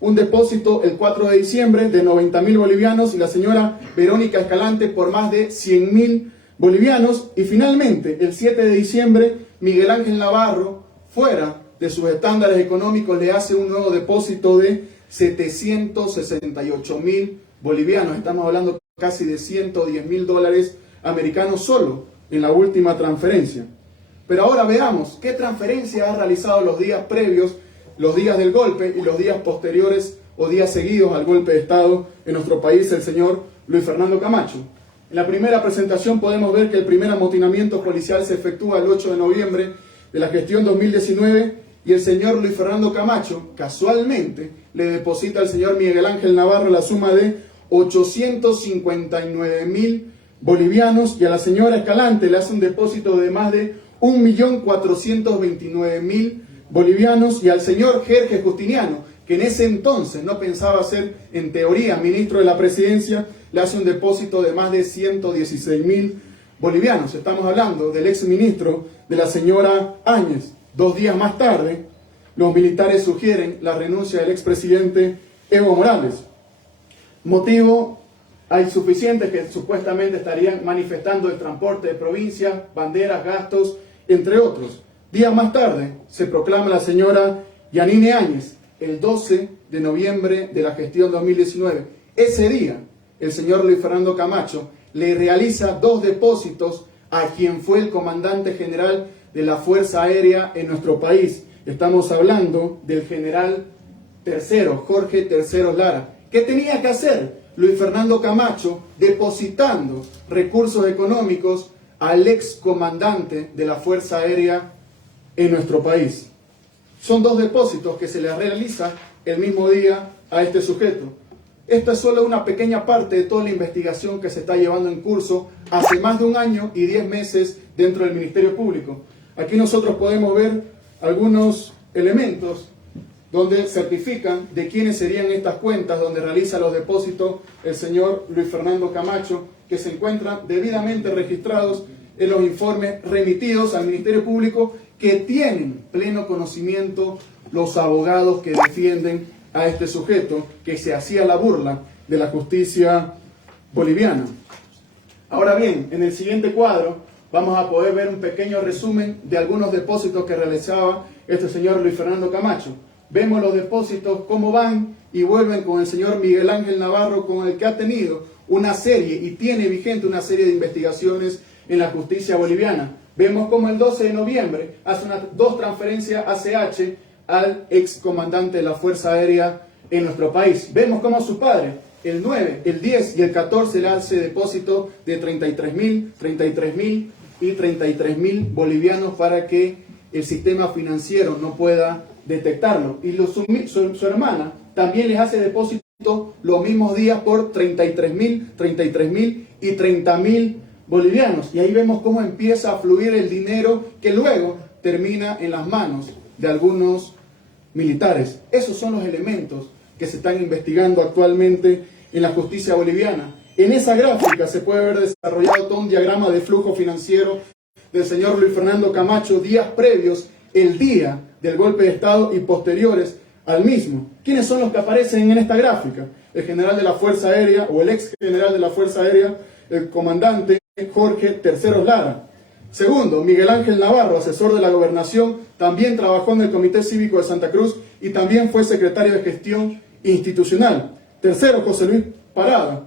un depósito el 4 de diciembre de 90.000 bolivianos y la señora Verónica Escalante por más de 100.000 bolivianos. Y finalmente, el 7 de diciembre, Miguel Ángel Navarro, fuera de sus estándares económicos, le hace un nuevo depósito de 768.000 bolivianos. Estamos hablando casi de $110.000 americanos solo en la última transferencia. Pero ahora veamos qué transferencia ha realizado los días previos, los días del golpe y los días posteriores o días seguidos al golpe de Estado en nuestro país, el señor Luis Fernando Camacho. En la primera presentación podemos ver que el primer amotinamiento policial se efectúa el 8 de noviembre de la gestión 2019 y el señor Luis Fernando Camacho casualmente le deposita al señor Miguel Ángel Navarro la suma de 859.000 bolivianos y a la señora Escalante le hace un depósito de más de 1.429.000 bolivianos y al señor Jorge Justiniano, que en ese entonces no pensaba ser en teoría ministro de la presidencia, le hace un depósito de más de 116.000 bolivianos. Estamos hablando del ex ministro de la señora Áñez. 2 días más tarde, los militares sugieren la renuncia del expresidente Evo Morales. Motivo: hay suficientes que supuestamente estarían manifestando el transporte de provincias, banderas, gastos, entre otros. Días más tarde se proclama la señora Yanine Áñez, el 12 de noviembre de la gestión 2019. Ese día, el señor Luis Fernando Camacho le realiza 2 depósitos a quien fue el comandante general de la Fuerza Aérea en nuestro país. Estamos hablando del general tercero, Jorge Terceros Lara. ¿Qué tenía que hacer Luis Fernando Camacho depositando recursos económicos al ex comandante de la Fuerza Aérea en nuestro país? Son 2 depósitos que se le realiza el mismo día a este sujeto. Esta es solo una pequeña parte de toda la investigación que se está llevando en curso hace más de 1 año y 10 meses dentro del Ministerio Público. Aquí nosotros podemos ver algunos elementos donde certifican de quiénes serían estas cuentas donde realiza los depósitos el señor Luis Fernando Camacho, que se encuentran debidamente registrados en los informes remitidos al Ministerio Público, que tienen pleno conocimiento los abogados que defienden a este sujeto que se hacía la burla de la justicia boliviana. Ahora bien, en el siguiente cuadro vamos a poder ver un pequeño resumen de algunos depósitos que realizaba este señor Luis Fernando Camacho. Vemos los depósitos, cómo van y vuelven con el señor Miguel Ángel Navarro, con el que ha tenido una serie y tiene vigente una serie de investigaciones en la justicia boliviana. Vemos cómo el 12 de noviembre hace 2 transferencias ACH al ex comandante de la Fuerza Aérea en nuestro país. Vemos cómo su padre, el 9, el 10 y el 14 le hace depósito de 33.000 y 33.000 bolivianos para que el sistema financiero no pueda detectarlo. Y su hermana también les hace depósito los mismos días por 33.000 y 30.000 bolivianos. Y ahí vemos cómo empieza a fluir el dinero que luego termina en las manos de algunos militares. Esos son los elementos que se están investigando actualmente en la justicia boliviana. En esa gráfica se puede ver desarrollado todo un diagrama de flujo financiero del señor Luis Fernando Camacho días previos, el día del golpe de Estado y posteriores al mismo. ¿Quiénes son los que aparecen en esta gráfica? El general de la Fuerza Aérea o el ex general de la Fuerza Aérea, el comandante Jorge Terceros Lara. Segundo, Miguel Ángel Navarro, asesor de la Gobernación, también trabajó en el Comité Cívico de Santa Cruz y también fue secretario de Gestión Institucional. Tercero, José Luis Camacho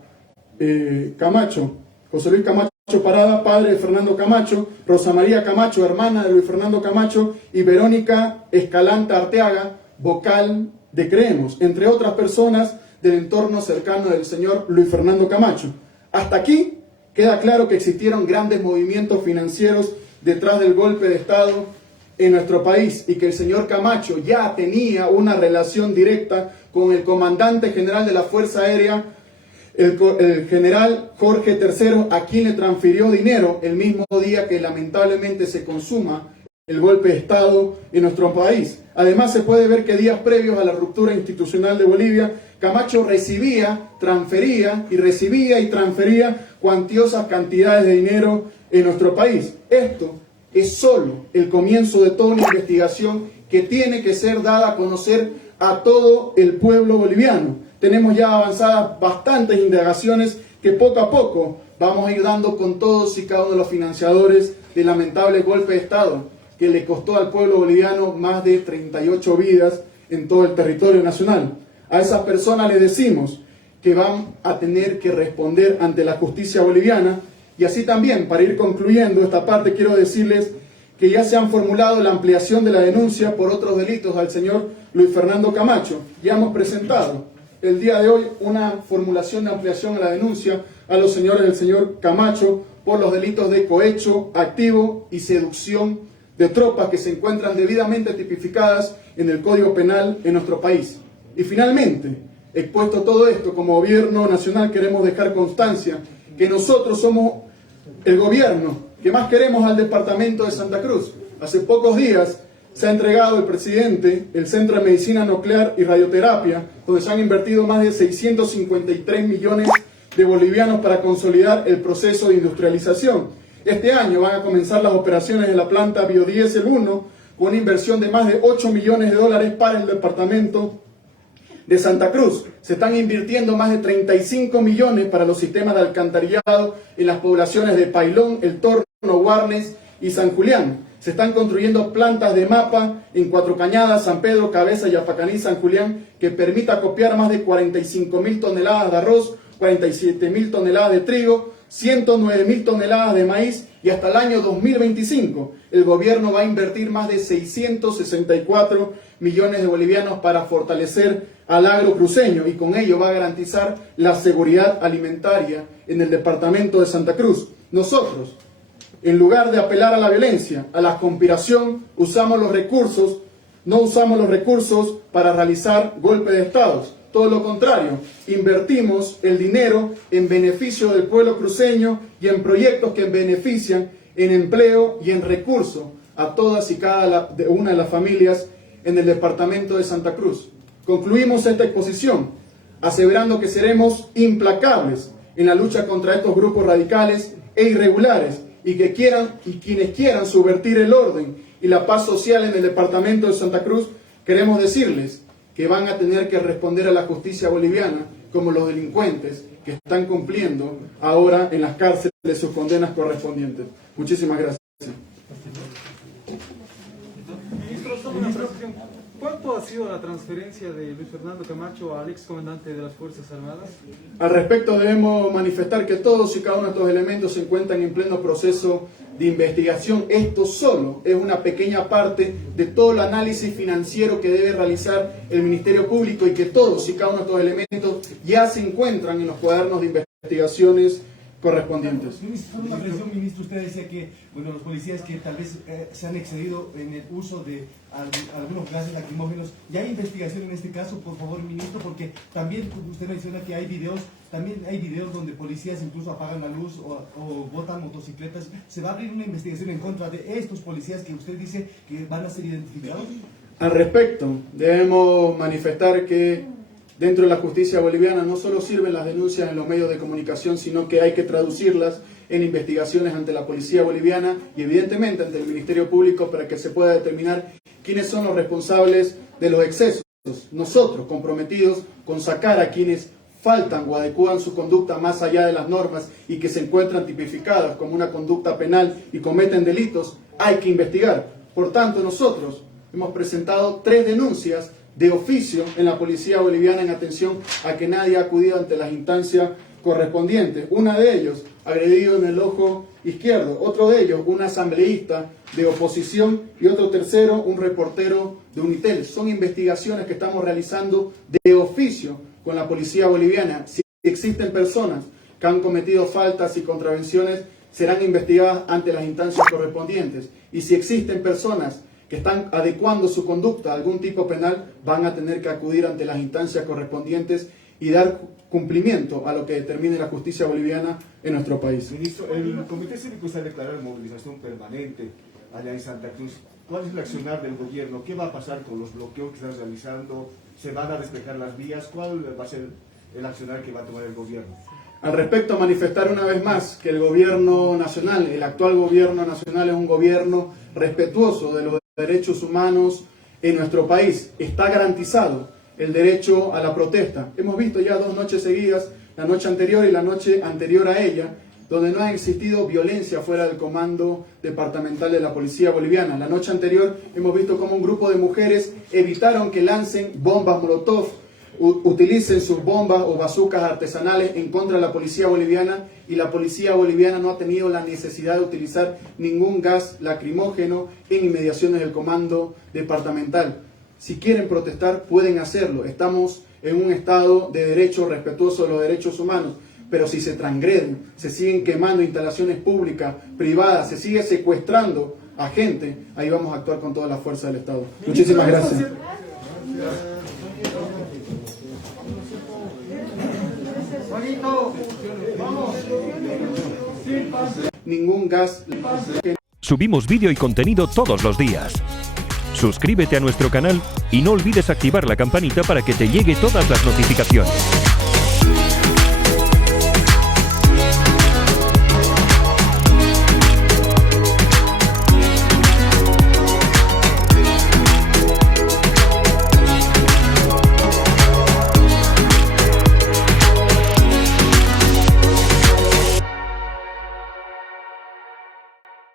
Parada, padre de Fernando Camacho, Rosa María Camacho, hermana de Luis Fernando Camacho, y Verónica Escalanta Arteaga, vocal de Creemos, entre otras personas del entorno cercano del señor Luis Fernando Camacho. Hasta aquí queda claro que existieron grandes movimientos financieros detrás del golpe de Estado en nuestro país y que el señor Camacho ya tenía una relación directa con el comandante general de la Fuerza Aérea, el general Jorge III, a quien le transfirió dinero el mismo día que lamentablemente se consuma el golpe de Estado en nuestro país. Además, se puede ver que días previos a la ruptura institucional de Bolivia, Camacho transfería y transfería cuantiosas cantidades de dinero en nuestro país. Esto es solo el comienzo de toda una investigación que tiene que ser dada a conocer a todo el pueblo boliviano. Tenemos ya avanzadas bastantes indagaciones que poco a poco vamos a ir dando con todos y cada uno de los financiadores del lamentable golpe de Estado que le costó al pueblo boliviano más de 38 vidas en todo el territorio nacional. A esas personas les decimos que van a tener que responder ante la justicia boliviana. Y así también, para ir concluyendo esta parte, quiero decirles que ya se han formulado la ampliación de la denuncia por otros delitos al señor Luis Fernando Camacho. Ya hemos presentado el día de hoy una formulación de ampliación a la denuncia a los señores del señor Camacho por los delitos de cohecho activo y seducción de tropas que se encuentran debidamente tipificadas en el Código Penal en nuestro país. Y finalmente, expuesto todo esto, como gobierno nacional queremos dejar constancia que nosotros somos el gobierno que más queremos al departamento de Santa Cruz. Hace pocos días se ha entregado el presidente el Centro de Medicina Nuclear y Radioterapia, donde se han invertido más de 653 millones de bolivianos para consolidar el proceso de industrialización. Este año van a comenzar las operaciones de la planta Biodiesel 1 con una inversión de más de 8 millones de dólares para el departamento de Santa Cruz. Se están invirtiendo más de 35 millones para los sistemas de alcantarillado en las poblaciones de Pailón, El Torno, Guarnes y San Julián. Se están construyendo plantas de mapa en Cuatro Cañadas, San Pedro, Cabeza, Yapacaní, San Julián, que permita acopiar más de 45.000 toneladas de arroz, 47.000 toneladas de trigo, 109.000 toneladas de maíz, y hasta el año 2025 el gobierno va a invertir más de 664 millones de bolivianos para fortalecer al agro cruceño, y con ello va a garantizar la seguridad alimentaria en el departamento de Santa Cruz. Nosotros, en lugar de apelar a la violencia, a la conspiración, no usamos los recursos para realizar golpes de Estado. Todo lo contrario, invertimos el dinero en beneficio del pueblo cruceño y en proyectos que benefician en empleo y en recursos a todas y cada una de las familias en el departamento de Santa Cruz. Concluimos esta exposición aseverando que seremos implacables en la lucha contra estos grupos radicales e irregulares y quienes quieran subvertir el orden y la paz social en el departamento de Santa Cruz. Queremos decirles que van a tener que responder a la justicia boliviana como los delincuentes que están cumpliendo ahora en las cárceles sus condenas correspondientes. Muchísimas gracias. Ministro, solo una precisión. ¿Cuánto ha sido la transferencia de Luis Fernando Camacho al ex comandante de las Fuerzas Armadas? Al respecto debemos manifestar que todos y cada uno de estos elementos se encuentran en pleno proceso de investigación. Esto solo es una pequeña parte de todo el análisis financiero que debe realizar el Ministerio Público, y que todos y cada uno de estos elementos ya se encuentran en los cuadernos de investigaciones correspondientes. Ministro, una presión, ministro, usted decía que los policías que tal vez se han excedido en el uso de algunos gases lacrimógenos. ¿Y hay investigación en este caso, por favor, ministro? Porque también usted menciona que hay videos donde policías incluso apagan la luz o botan motocicletas. ¿Se va a abrir una investigación en contra de estos policías que usted dice que van a ser identificados? Al respecto, debemos manifestar que dentro de la justicia boliviana no solo sirven las denuncias en los medios de comunicación, sino que hay que traducirlas en investigaciones ante la policía boliviana y evidentemente ante el Ministerio Público para que se pueda determinar quiénes son los responsables de los excesos. Nosotros, comprometidos con sacar a quienes faltan o adecúan su conducta más allá de las normas y que se encuentran tipificadas como una conducta penal y cometen delitos, hay que investigar. Por tanto, nosotros hemos presentado 3 denuncias de oficio en la policía boliviana en atención a que nadie ha acudido ante las instancias correspondientes. Una de ellos, agredido en el ojo izquierdo. Otro de ellos, un asambleísta de oposición. Y otro tercero, un reportero de Unitel. Son investigaciones que estamos realizando de oficio con la policía boliviana. Si existen personas que han cometido faltas y contravenciones, serán investigadas ante las instancias correspondientes. Y si existen personas que están adecuando su conducta a algún tipo penal, van a tener que acudir ante las instancias correspondientes y dar cumplimiento a lo que determine la justicia boliviana en nuestro país. Ministro, el Comité Cívico está declarando movilización permanente allá en Santa Cruz. ¿Cuál es el accionar del gobierno? ¿Qué va a pasar con los bloqueos que están realizando? ¿Se van a despejar las vías? ¿Cuál va a ser el accionar que va a tomar el gobierno? Al respecto, manifestar una vez más que el gobierno nacional, el actual gobierno nacional, es un gobierno respetuoso de los derechos humanos en nuestro país. Está garantizado el derecho a la protesta. Hemos visto ya 2 noches seguidas, la noche anterior y la noche anterior a ella, donde no ha existido violencia fuera del comando departamental de la policía boliviana. La noche anterior hemos visto cómo un grupo de mujeres evitaron que lancen bombas molotov, utilicen sus bombas o bazucas artesanales en contra de la policía boliviana, y la policía boliviana no ha tenido la necesidad de utilizar ningún gas lacrimógeno en inmediaciones del comando departamental. Si quieren protestar, pueden hacerlo. Estamos en un estado de derecho respetuoso de los derechos humanos, pero si se transgreden, se siguen quemando instalaciones públicas, privadas, se sigue secuestrando a gente, ahí vamos a actuar con toda la fuerza del Estado. Muchísimas gracias. Ningún gas. Subimos vídeo y contenido todos los días. Suscríbete a nuestro canal y no olvides activar la campanita para que te llegue todas las notificaciones.